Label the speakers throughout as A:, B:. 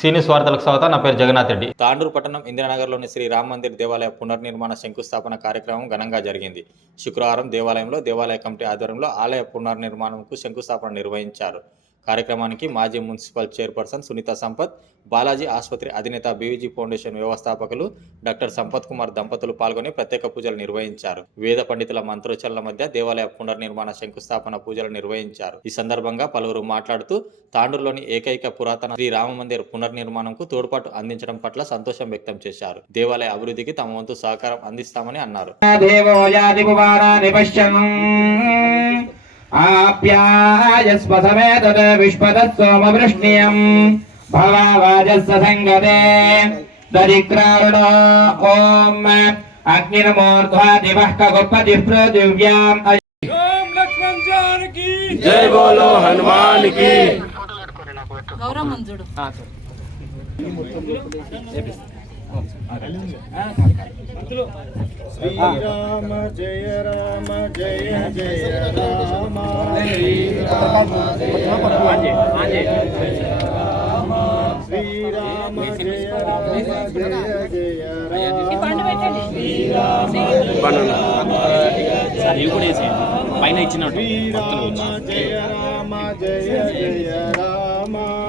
A: సీనియస్ వార్తలకు స్వాగతం నా పేరు జగన్నాథ్ రెడ్డి. తాండూరు పట్టణం ఇందిరానగర్లోని శ్రీ రామ మందిర్ దేవాలయ పునర్నిర్మాణ శంకుస్థాపన కార్యక్రమం ఘనంగా జరిగింది. శుక్రవారం దేవాలయంలో దేవాలయ కమిటీ ఆధ్వర్యంలో ఆలయ పునర్నిర్మాణంకు శంకుస్థాపన నిర్వహించారు. కార్యక్రమానికి మాజీ మున్సిపల్ చైర్పర్సన్ సునీత సంపత్ బాలాజీ ఆసుపత్రి అధినేత బీవీజీ ఫౌండేషన్ వ్యవస్థాపకులు డాక్టర్ సంపత్ కుమార్ దంపతులు పాల్గొని ప్రత్యేక పూజలు నిర్వహించారు. వేద పండితుల మంత్రోచ్చరణల మధ్య దేవాలయ పునర్నిర్మాణ శంకుస్థాపన పూజలు నిర్వహించారు. ఈ సందర్భంగా పలువురు మాట్లాడుతూ తాండూరులోని ఏకైక పురాతన శ్రీ రామ మందిర్ పునర్నిర్మాణంకు తోడ్పాటు అందించడం పట్ల సంతోషం వ్యక్తం చేశారు. దేవాలయ అభివృద్ధికి తమ వంతు సహకారం అందిస్తామని అన్నారు.
B: యాది కుమారాని పశ్యన్ ఆప్యాయస్వసమే తద్ విశ్వదత్ సోమవృష్ణియం భవావాజస్స సంగతే దరిక్రారుణో ఓం అగ్నిర్మూర్ధ్వా దివః కగుపతి పృథివ్యాం
C: జై బోలో హనుమాన్కి
D: గౌరమ్మంజుడు
C: శ్రీరామ జయ రామ జయ జయ రామ శ్రీరామ జయ రామ శ్రీరామ జయ రామ జయ జయ
D: పండు పెట్టండి
A: పైన ఇచ్చినట్టు
C: జయ రామ జయ జయ రామ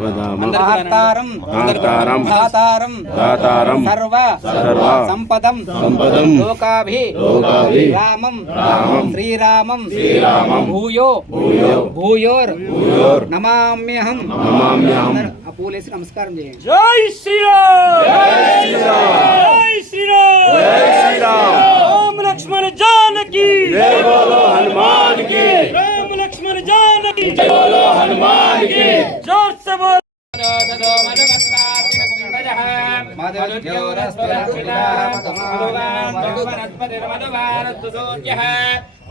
C: वदामः दातारं
E: नमस्कार जय
C: जय श्री
E: राम जय
C: श्री जय श्री
E: राम जय श्री राम
C: लक्ष्मण जानकी। हनुमान
E: की। राम लक्ष्मण जानकी।
C: हनुमान की। बोल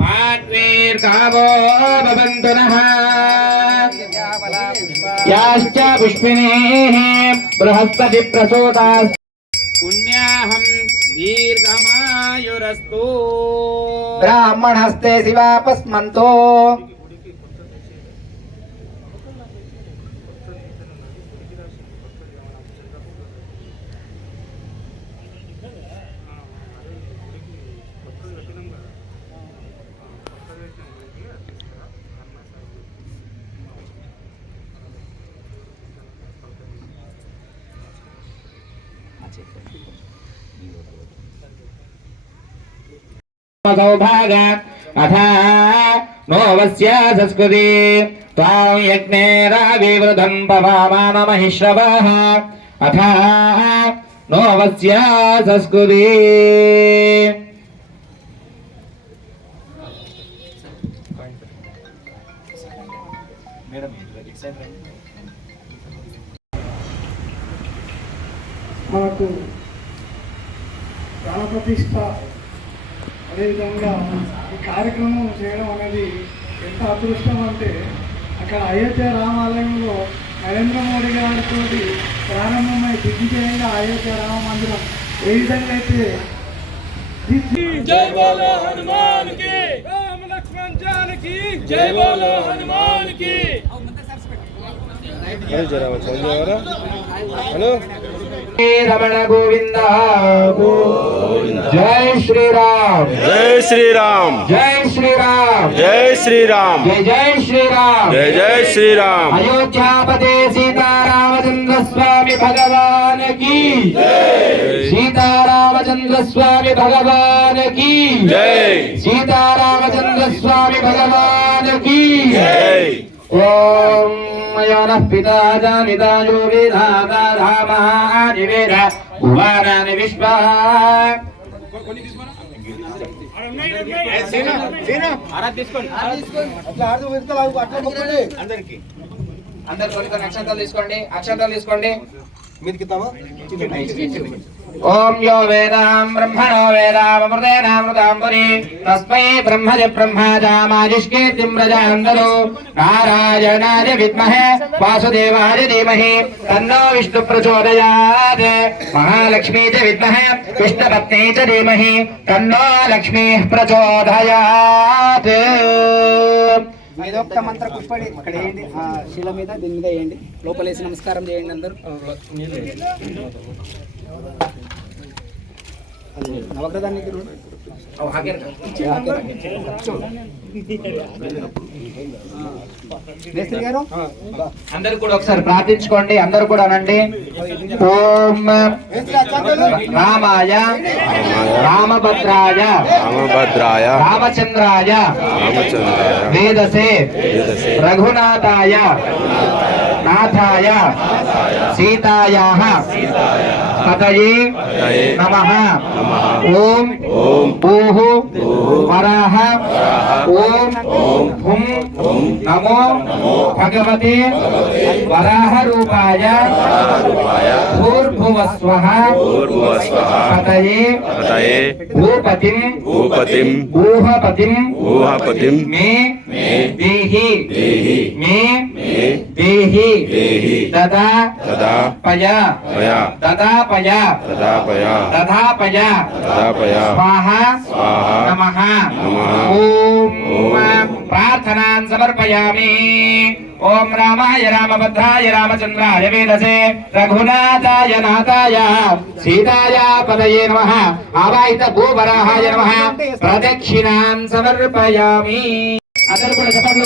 B: माध्वीर्गावो भवन्तुनः याश्च पुष्पिणेः बृहस्पतिप्रसूता पुण्याहम् दीर्घमायुरस्तु। ब्राह्मणस्ते शिवापस्मन्तो। सौभागा अथ नोवस्य संस्कृति। त्वां यज्ञेराविवृधं पवामानमहिश्रवः अथ नोवस्य
F: संस्कृति। ప్రతిష్ట. అదేవిధంగా ఈ కార్యక్రమం చేయడం అనేది ఎంత అదృష్టం అంటే అక్కడ అయోధ్య రామాలయంలో నరేంద్ర మోడీ గారితో ప్రారంభమై దిగ్విజయంగా అయోధ్య రామ మందిరం ఏ విధంగా అయితే
C: రామ హలో?
B: రమణ గోవిందా! శ్రీరామ్.
E: జై శ్రీరామ్.
B: జై శ్రీరామ్.
E: జై
B: జై శ్రీరామ్.
E: జై జై శ్రీరామ్.
B: అయోధ్యాపతే సీతారామచంద్ర స్వామి భగవాన్ की
E: జై.
B: స్వామి భగవాన్కి
E: జై.
B: సీతారామచంద్ర స్వామి భగవాన్కి
E: జై.
B: ఓం మయోనః పితా జానితాయో వేదాత రామః ఆదివేద భువానాని విశ్వా అందరు కొన్ని కొన్ని అక్షంతాలు తీసుకోండి. అక్షంతాలు తీసుకోండి. ఓం యో వేదాం బ్రహ్మణో వేదామృతేనామృతాంబరి తస్మై బ్రహ్మజ బ్రహ్మాజామాజిష్కేతిం ప్రజాందరు నారాయణాయ విద్మహే. వాసుదేవాయ ధీమహి. తన్నో విష్ణు ప్రచోదయాత్. మహాలక్ష్మీ చ విద్మహే. విష్ణుపత్ని చ ధీమహి. తన్నో లక్ష్మీ ప్రచోదయాత్.
G: వేదోక్త మంత్ర పుష్పడి ఇక్కడ వేయండి. ఆ శిల మీద దీని మీద వేయండి. లోపలేసి నమస్కారం చేయండి అందరూ.
B: అందరు కూడా ఒకసారి ప్రార్థించుకోండి అందరూ కూడా అనండి. ఓం రామాయ రామభద్రాయ
E: రామభద్రాయ
B: రామచంద్రాయ
E: రామచంద్రాయ
B: వేదసే
E: వేదసే
B: రఘునాథాయ నాథాయ సీతాయాః పతయే
E: పతయే
B: నమః
E: నమః
B: ఓం
E: ఓం
B: ఊః వరాహ ఓం హుం నమో భగవతే వరాహ రూపాయ భూర్భువస్వః
E: భూర్భువస్వః
B: పతయే
E: పతయే
B: భూపతిం
E: భూపతిం
B: ఊహపతిం
E: ఊహపతిం
B: మే దేహి
E: దేహి
B: మే దేహి
E: దేహి
B: దదా
E: తదా
B: పయ
E: పయా
B: దదాపయ
E: తదాపయా
B: దధాపయ
E: తదాపయా
B: స్వాహ
E: స్వాహ
B: నమః
E: నమః
B: ఓం ప్రార్థనాన్ సమర్పయామి ఓం రామాయ రామభద్రాయ రామచంద్రాయ వేదసే రఘునాథాయ నాథాయ సీతాయ పదయే నమః ఆవాహిత భూవరాహాయ నమః ప్రదక్షిణాన్ సమర్పయామి అందరూ కూడా చప్పట్లు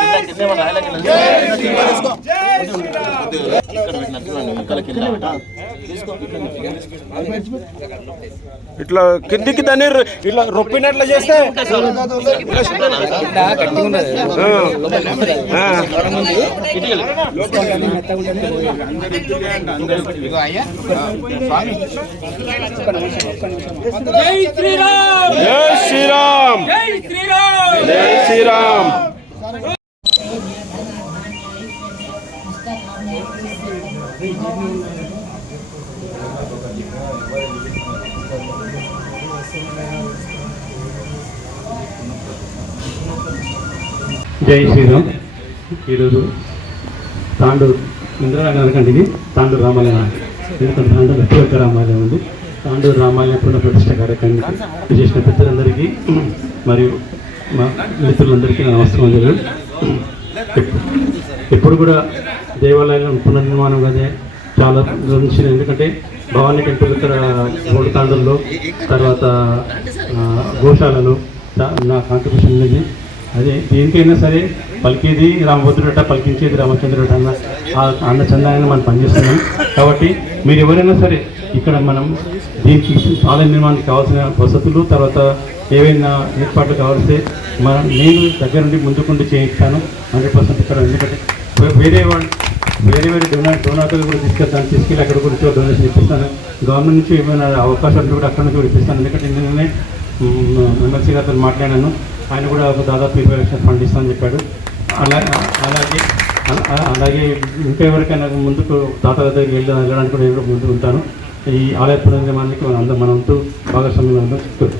E: ఇట్లా కిందికి దాన్ని ఇట్లా రొప్పినట్లు చేస్తే.
C: జై శ్రీరామ్!
E: జై శ్రీరామ్!
C: జై శ్రీరామ్!
E: జై శ్రీరామ్!
H: జై శ్రీరామ్. ఈరోజు తాండూరు ఇంద్రానగర్ కంటే తాండూరు రామాలయం ఎందుకంటే తాండూరు ప్రతి ఒక్క రామాలయం ఉంది. తాండూరు రామాలయం పునఃప్రతిష్ట కార్యక్రమానికి చేసిన పెద్దలందరికీ మరియు మా మిత్రులందరికీ నా నమస్కారం. ఎప్పుడు కూడా దేవాలయం పునర్నిర్మాణం అదే చాలా గమనించిన. ఎందుకంటే భవానీ టెంపుల్ ఇక్కడ గోడతాండంలో తర్వాత గోశాలలో నా కాంట్రిబ్యూషన్ ఉన్నది. అదే దేనికైనా సరే పలికేది రామభద్రుడట పలికించేది రామచంద్రుడట అన్న ఆ అన్న చందాన్ని మనం పనిచేస్తున్నాం. కాబట్టి మీరు ఎవరైనా సరే ఇక్కడ మనం దీనికి ఆలయ నిర్మాణానికి కావాల్సిన వసతులు తర్వాత ఏవైనా ఏర్పాట్లు కావాల్సి మనం నేను దగ్గర నుండి ముందుకుండి చేయిస్తాను హండ్రెడ్ పర్సెంట్ ఇక్కడ ఎందుకంటే వేరే వాళ్ళు వేరే వేరే డొనా డొనాటర్లు కూడా తీసుకెళ్తాను తీసుకెళ్ళి అక్కడ కూడా డొనేషన్ ఇప్పిస్తాను. గవర్నమెంట్ నుంచి ఏమైనా అవకాశాలు కూడా అక్కడ నుంచి కూడా ఇప్పిస్తాను. ఎందుకంటే నిన్ననే ఎమ్మెల్సీ గారితో మాట్లాడాను. ఆయన కూడా ఒక దాదాపు ఇరవై లక్షలు ఫండ్ ఇస్తామని చెప్పాడు. అలా అలాగే అలాగే ఇంకా ఎవరికైనా ముందుకు దాతల దగ్గరికి వెళ్ళి వెళ్ళడానికి కూడా నేను కూడా ముందు ఉంటాను. ఈ ఆలయ పునర్నిర్మాణానికి మనం అందరం మన వంతు భాగస్వామ్యం చెప్పండి.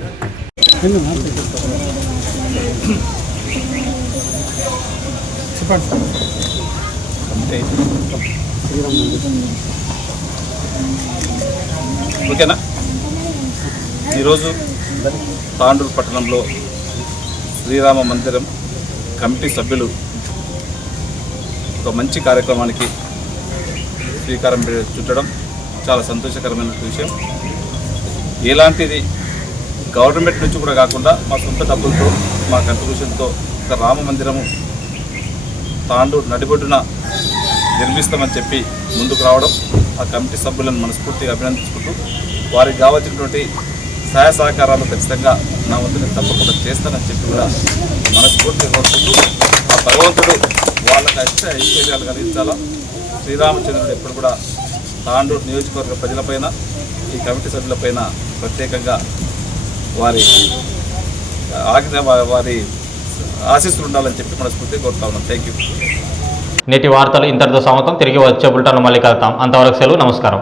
H: ఓకేనా?
I: ఈరోజు తాండూరు పట్టణంలో శ్రీరామ మందిరం కమిటీ సభ్యులు ఒక మంచి కార్యక్రమానికి శ్రీకారం చుట్టడం చాలా సంతోషకరమైన విషయం. ఎలాంటిది గవర్నమెంట్ నుంచి కూడా కాకుండా మా సొంత డబ్బులతో మా కంట్రిబ్యూషన్తో ఒక రామ మందిరము తాండూరు నడిబొడ్డున నిర్మిస్తామని చెప్పి ముందుకు రావడం ఆ కమిటీ సభ్యులను మనస్ఫూర్తిగా అభినందించుకుంటూ వారికి కావాల్సినటువంటి సహాయ సహకారాలు ఖచ్చితంగా నా వంతు నేను తప్పకుండా చేస్తానని చెప్పి కూడా మనస్ఫూర్తిగా కోరుకుంటూ ఆ భగవంతుడు వాళ్ళకి అష్ట ఐశ్వర్యాలు కలిగించాలా? శ్రీరామచంద్రుడు ఎప్పుడు కూడా తాండూరు నియోజకవర్గ ప్రజలపైన ఈ కమిటీ సభ్యులపైన ప్రత్యేకంగా వారి ఆజ్ఞ వారి ఆశీస్సులు ఉండాలని చెప్పి మనస్ఫూర్తిగా కోరుతా ఉన్నాం. థ్యాంక్ యూ
A: నేటి వార్తలు ఇంతటితో సమతం తిరిగి వచ్చే బులెటిన్లో మళ్ళీ కలుతాం అంతవరకు సెలవు. నమస్కారం.